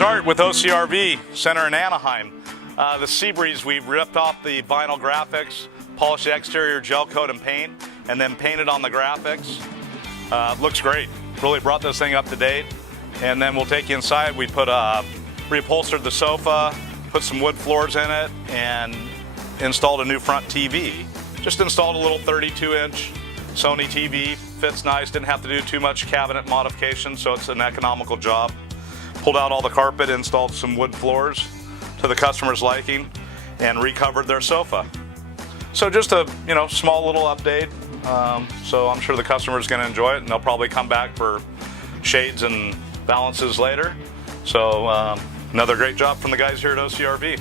It's Art with OCRVCenter in Anaheim. The Seabreeze, we ripped off the vinyl graphics, polished the exterior, gel coat and paint, and then painted on the graphics. Looks great. Really brought this thing up to date. And then we'll take you inside. We put reupholstered the sofa, put some wood floors in it, and installed a new front TV. Just installed a little 32-inch Sony TV. Fits nice, didn't have to do too much cabinet modification, so it's an economical job. Pulled out all the carpet, installed some wood floors to the customer's liking, and recovered their sofa. So just a small little update. So I'm sure the customer's going to enjoy it, and they'll probably come back for shades and balances later. So another great job from the guys here at OCRV.